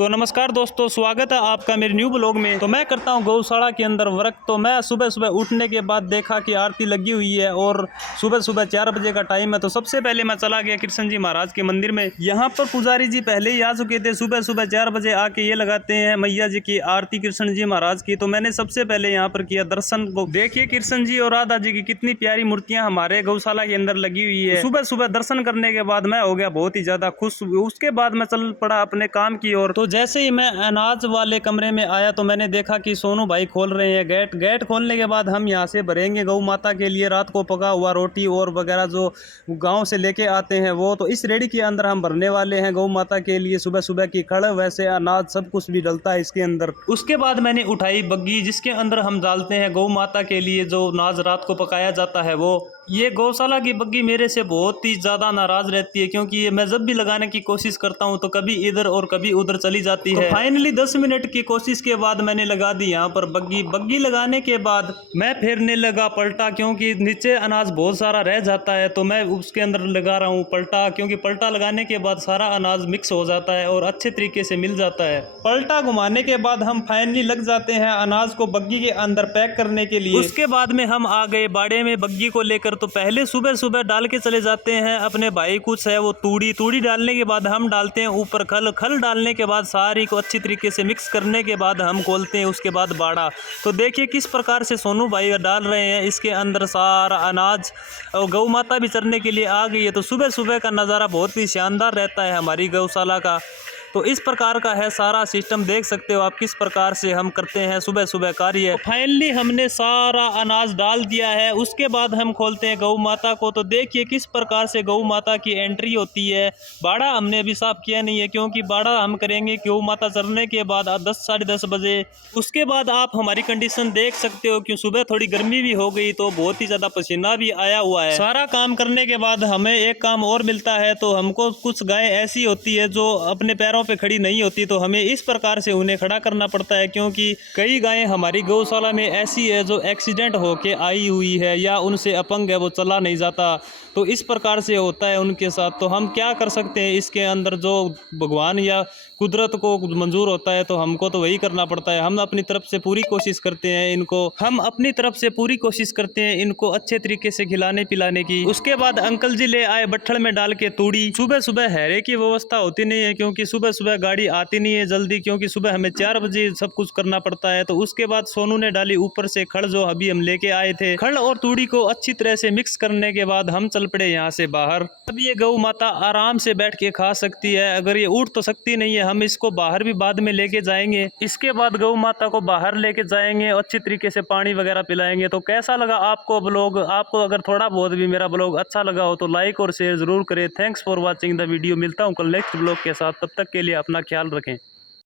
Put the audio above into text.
तो नमस्कार दोस्तों, स्वागत है आपका मेरे न्यू ब्लॉग में। तो मैं करता हूं गौशाला के अंदर वर्क। तो मैं सुबह सुबह उठने के बाद देखा कि आरती लगी हुई है और सुबह सुबह 4 बजे का टाइम है। तो सबसे पहले मैं चला गया कृष्ण जी महाराज के मंदिर में। यहां पर पुजारी जी पहले ही आ चुके थे। सुबह सुबह 4 बजे आके ये लगाते हैं मैया जी की आरती कृष्ण जी महाराज की। तो मैंने सबसे पहले यहाँ पर किया दर्शन को। देखिए कृष्ण जी और राधा जी की कितनी प्यारी मूर्तियां हमारे गौशाला के अंदर लगी हुई है। सुबह सुबह दर्शन करने के बाद मैं हो गया बहुत ही ज्यादा खुश। उसके बाद मैं चल पड़ा अपने काम की ओर। तो जैसे ही मैं अनाज वाले कमरे में आया तो मैंने देखा कि सोनू भाई खोल रहे हैं गेट खोलने के बाद हम यहाँ से भरेंगे गौ माता के लिए रात को पका हुआ रोटी और वगैरह जो गांव से लेके आते हैं वो। तो इस रेडी के अंदर हम भरने वाले हैं गौ माता के लिए सुबह सुबह की खड़। वैसे अनाज सब कुछ भी डलता है इसके अंदर। उसके बाद मैंने उठाई बग्गी जिसके अंदर हम डालते हैं गौ माता के लिए जो अनाज रात को पकाया जाता है वो। ये गौशाला की बग्गी मेरे से बहुत ही ज़्यादा नाराज़ रहती है क्योंकि ये मैं जब भी लगाने की कोशिश करता हूँ तो कभी इधर और कभी उधर चली जाती है। फाइनली 10 मिनट की कोशिश के बाद मैंने लगा दी यहाँ पर बग्गी लगाने के बाद मैं फेरने लगा पलटा क्योंकि नीचे अनाज बहुत सारा रह जाता है। तो मैं उसके अंदर लगा रहा हूँ पलटा क्योंकि पलटा लगाने के बाद सारा अनाज मिक्स हो जाता है और अच्छे तरीके से मिल जाता है। पलटा घुमाने के बाद हम फाइनली लग जाते हैं अनाज को बग्गी के अंदर पैक करने के लिए। उसके बाद में हम आ गए बाड़े में बग्गी को लेकर। तो पहले सुबह सुबह डाल के चले जाते हैं अपने भाई कुछ है वो तूड़ी डालने के बाद हम डालते हैं ऊपर खल डालने के बाद सारी को अच्छी तरीके से मिक्स करने के बाद हम खोलते हैं उसके बाद बाड़ा। तो देखिए किस प्रकार से सोनू भाई डाल रहे हैं इसके अंदर सारा अनाज। और गौ माता भी चरने के लिए आ गई है। तो सुबह सुबह का नज़ारा बहुत ही शानदार रहता है हमारी गौशाला का। तो इस प्रकार का है सारा सिस्टम, देख सकते हो आप किस प्रकार से हम करते हैं सुबह सुबह कार्य। तो फाइनली हमने सारा अनाज डाल दिया है। उसके बाद हम खोलते हैं गौ माता को। तो देखिए किस प्रकार से गौ माता की एंट्री होती है। बाड़ा हमने अभी साफ किया नहीं है क्योंकि बाड़ा हम करेंगे गौ माता चरने के बाद 10 साढ़े 10 बजे। उसके बाद आप हमारी कंडीशन देख सकते हो कि सुबह थोड़ी गर्मी भी हो गई तो बहुत ही ज़्यादा पसीना भी आया हुआ है। सारा काम करने के बाद हमें एक काम और मिलता है। तो हमको कुछ गाय ऐसी होती है जो अपने पैरों पे खड़ी नहीं होती तो हमें इस प्रकार से उन्हें खड़ा करना पड़ता है क्योंकि कई गायें हमारी गौशाला में ऐसी है जो एक्सीडेंट होके आई हुई है या उनसे अपंग है, वो चला नहीं जाता। तो इस प्रकार से होता है उनके साथ। तो हम क्या कर सकते हैं इसके अंदर, जो भगवान या कुदरत को मंजूर होता है तो हमको तो वही करना पड़ता है। हम अपनी तरफ से पूरी कोशिश करते हैं इनको अच्छे तरीके से खिलाने पिलाने की। उसके बाद अंकल जी ले आए बट्ठल में डाल के तूड़ी। सुबह सुबह हैरे की व्यवस्था होती नहीं है क्योंकि सुबह सुबह गाड़ी आती नहीं है जल्दी क्योंकि सुबह हमें 4 बजे सब कुछ करना पड़ता है। तो उसके बाद सोनू ने डाली ऊपर से खड़ जो अभी हम लेके आए थे। खड़ और तूड़ी को अच्छी तरह से मिक्स करने के बाद हम चल पड़े यहाँ से बाहर। अब ये गौ माता आराम से बैठ के खा सकती है। अगर ये उठ तो सकती नहीं है, हम इसको बाहर भी बाद में लेके जाएंगे। इसके बाद गौ माता को बाहर लेके जाएंगे, अच्छी तरीके से पानी वगैरह पिलाएंगे। तो कैसा लगा आपको ब्लॉग? आपको अगर थोड़ा बहुत भी मेरा ब्लॉग अच्छा लगा हो तो लाइक और शेयर जरूर करें। Thanks for watching the video. मिलता हूँ कल नेक्स्ट ब्लॉग के साथ, तब तक के लिए अपना ख्याल रखें।